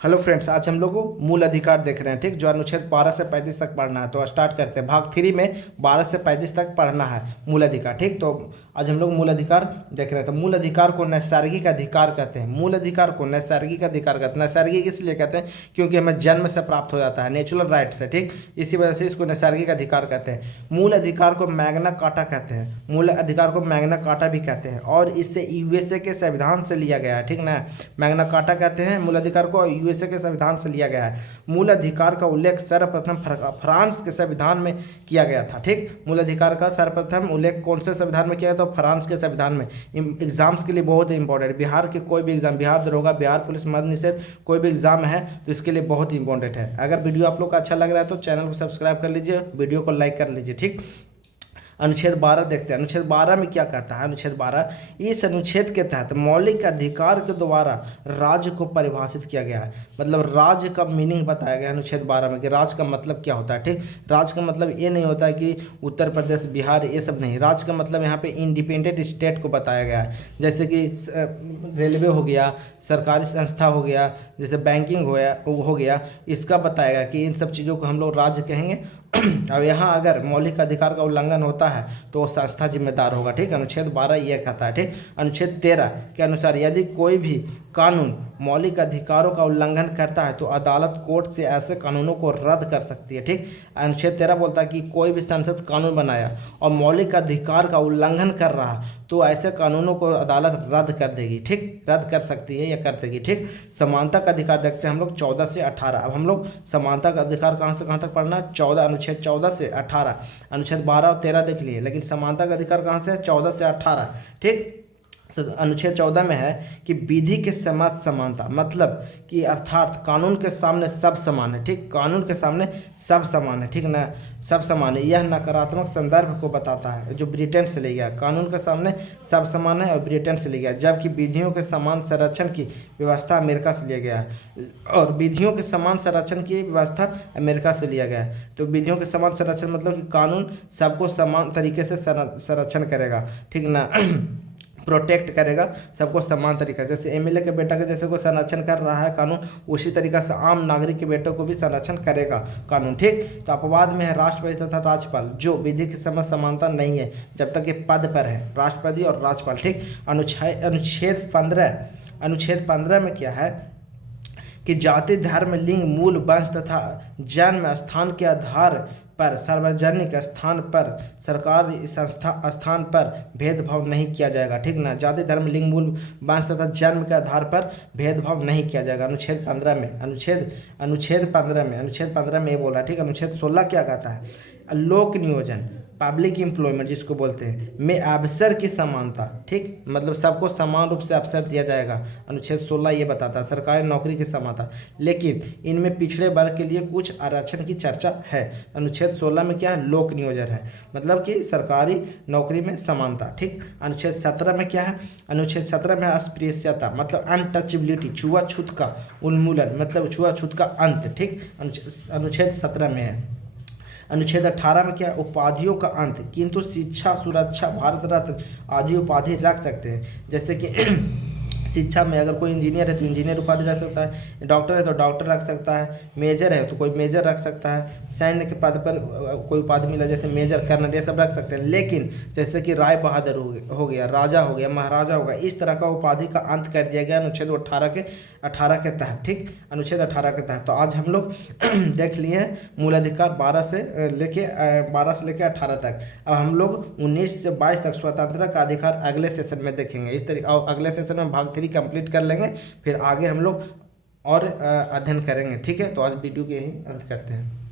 Hello friends, आज हम लोग मूल अधिकार देख रहे हैं। ठीक, जो अनुच्छेद 12 से 35 तक पढ़ना है। तो स्टार्ट करते हैं। भाग 3 में 12 से 35 तक पढ़ना है मूल अधिकार। ठीक, तो आज हम लोग मूल अधिकार देख रहे हैं। तो मूल अधिकार को नैसर्गिक अधिकार कहते हैं। मूल अधिकार को नैसर्गिक अधिकार कहते हैं। नैसर्गिक इसलिए कहते हैं क्योंकि हमें जन्म से प्राप्त हो जाता है, नेचुरल राइट से। ठीक, इसी वजह से इसको नैसर्गिक अधिकार कहते हैं। मूल अधिकार को मैग्ना कार्टा कहते हैं। मूल अधिकार को मैग्ना कार्टा भी कहते हैं और इससे यूएसए के संविधान से लिया गया है। ठीक ना, मैग्ना कार्टा कहते हैं मूल अधिकार को, यूएसए के संविधान से लिया गया है। मूल अधिकार का उल्लेख सर्वप्रथम फ्रांस के संविधान में किया गया था। ठीक, मूल अधिकार का सर्वप्रथम उल्लेख कौन से संविधान में किया गया? तो फ्रांस के संविधान में। एग्जाम्स के लिए बहुत इंपॉर्टेंट, बिहार के कोई भी एग्जाम, बिहार दरोगा, बिहार पुलिस मद्य निषेध, कोई भी एग्जाम है तो इसके लिए बहुत इंपॉर्टेंट है। अगर वीडियो आप लोग का अच्छा लग रहा है तो चैनल को सब्सक्राइब कर लीजिए, वीडियो को लाइक कर लीजिए। ठीक, अनुच्छेद 12 देखते हैं। अनुच्छेद 12 में क्या कहता है? अनुच्छेद 12, इस अनुच्छेद के तहत मौलिक अधिकार के द्वारा राज्य को परिभाषित किया गया है। मतलब राज्य का मीनिंग बताया गया है अनुच्छेद 12 में कि राज्य का मतलब क्या होता है। ठीक, राज्य का मतलब ये नहीं होता है कि उत्तर प्रदेश, बिहार, ये सब नहीं। राज्य का मतलब यहाँ पे इंडिपेंडेंट स्टेट को बताया गया है। जैसे कि रेलवे हो गया, सरकारी संस्था हो गया, जैसे बैंकिंग हो गया, इसका बताया गया कि इन सब चीज़ों को हम लोग राज्य कहेंगे। अब यहाँ अगर मौलिक अधिकार का उल्लंघन होता है तो वो संस्था जिम्मेदार होगा। ठीक, अनुच्छेद 12 ये कहता है। ठीक, अनुच्छेद 13 के अनुसार यदि कोई भी कानून मौलिक अधिकारों का उल्लंघन करता है तो अदालत कोर्ट से ऐसे कानूनों को रद्द कर सकती है। ठीक, अनुच्छेद 13 बोलता है कि कोई भी संसद कानून बनाया और मौलिक अधिकार का उल्लंघन कर रहा तो ऐसे कानूनों को अदालत रद्द कर देगी। ठीक, रद्द कर सकती है या कर देगी। ठीक, समानता का अधिकार देखते हैं हम लोग 14 से 18। अब हम लोग समानता का अधिकार कहाँ से कहाँ तक पढ़ना है? 14, अनुच्छेद 14 से 18। अनुच्छेद 12 और 13 देख लिए, लेकिन समानता का अधिकार कहाँ से है? 14 से 18। ठीक, तो अनुच्छेद 14 में है कि विधि के समक्ष समानता, मतलब कि अर्थात कानून के सामने सब समान है। ठीक, कानून के सामने सब समान है। ठीक ना, सब समान है। यह नकारात्मक संदर्भ को बताता है जो ब्रिटेन से ले गया। कानून के सामने सब समान है और ब्रिटेन से ले गया, जबकि विधियों के समान संरक्षण की व्यवस्था अमेरिका से लिया गया है। और विधियों के समान संरक्षण की व्यवस्था अमेरिका से लिया गया है। तो विधियों के समान संरक्षण मतलब कि कानून सबको समान तरीके से संरक्षण करेगा। ठीक ना, प्रोटेक्ट करेगा सबको समान तरीका से। जैसे एमएलए के बेटा के जैसे को संरक्षण कर रहा है कानून, उसी तरीका से आम नागरिक के बेटों को भी संरक्षण करेगा कानून। ठीक, तो अपवाद में है राष्ट्रपति तथा राज्यपाल, जो विधि के समझ समानता नहीं है जब तक ये पद पर है, राष्ट्रपति और राज्यपाल। ठीक, अनुच्छेद 15 में क्या है कि जाति, धर्म, लिंग, मूल, वंश तथा जन्म स्थान के आधार पर सार्वजनिक स्थान पर, सरकारी संस्था स्थान पर भेदभाव नहीं किया जाएगा। ठीक ना, जाति, धर्म, लिंग, मूल, वंश तथा जन्म के आधार पर भेदभाव नहीं किया जाएगा। अनुच्छेद 15 में, अनुच्छेद 15 में ये बोला। ठीक, अनुच्छेद 16 क्या कहता है? लोक नियोजन, पब्लिक एम्प्लॉयमेंट जिसको बोलते हैं, में अवसर की समानता। ठीक, मतलब सबको समान रूप से अवसर दिया जाएगा। अनुच्छेद 16 ये बताता है सरकारी नौकरी की समानता, लेकिन इनमें पिछड़े वर्ग के लिए कुछ आरक्षण की चर्चा है। अनुच्छेद 16 में क्या है? लोक नियोजन है, मतलब कि सरकारी नौकरी में समानता। ठीक, अनुच्छेद 17 में क्या है? अनुच्छेद 17 में अस्पृश्यता, मतलब अनटचेबिलिटी, छुआछूत का उन्मूलन, मतलब छुआछूत का अंत। ठीक, अनुच्छेद 17 में है। अनुच्छेद 18 में क्या? उपाधियों का अंत, किंतु शिक्षा, सुरक्षा, भारत रत्न आदि उपाधि रख सकते हैं। जैसे कि शिक्षा में अगर कोई इंजीनियर है तो इंजीनियर उपाधि रख सकता है, डॉक्टर है तो डॉक्टर रख सकता है, मेजर है तो कोई मेजर रख सकता है, सैन्य के पद पर कोई उपाधि मिला जैसे मेजर, कर्नल, ये सब रख सकते हैं। लेकिन जैसे कि राय बहादुर हो गया, राजा हो गया, महाराजा हो गया, इस तरह का उपाधि का अंत कर दिया गया अनुच्छेद 18 के तहत। ठीक, अनुच्छेद 18 के तहत। तो आज हम लोग देख लिए हैं मूल अधिकार 12 से लेके 18 तक। अब हम लोग 19 से 22 तक स्वतंत्रता का अधिकार अगले सेशन में देखेंगे। इस तरीके और अगले सेशन में भाग 3 कंप्लीट कर लेंगे, फिर आगे हम लोग और अध्ययन करेंगे। ठीक है, तो आज वीडियो के यहीं अंत करते हैं।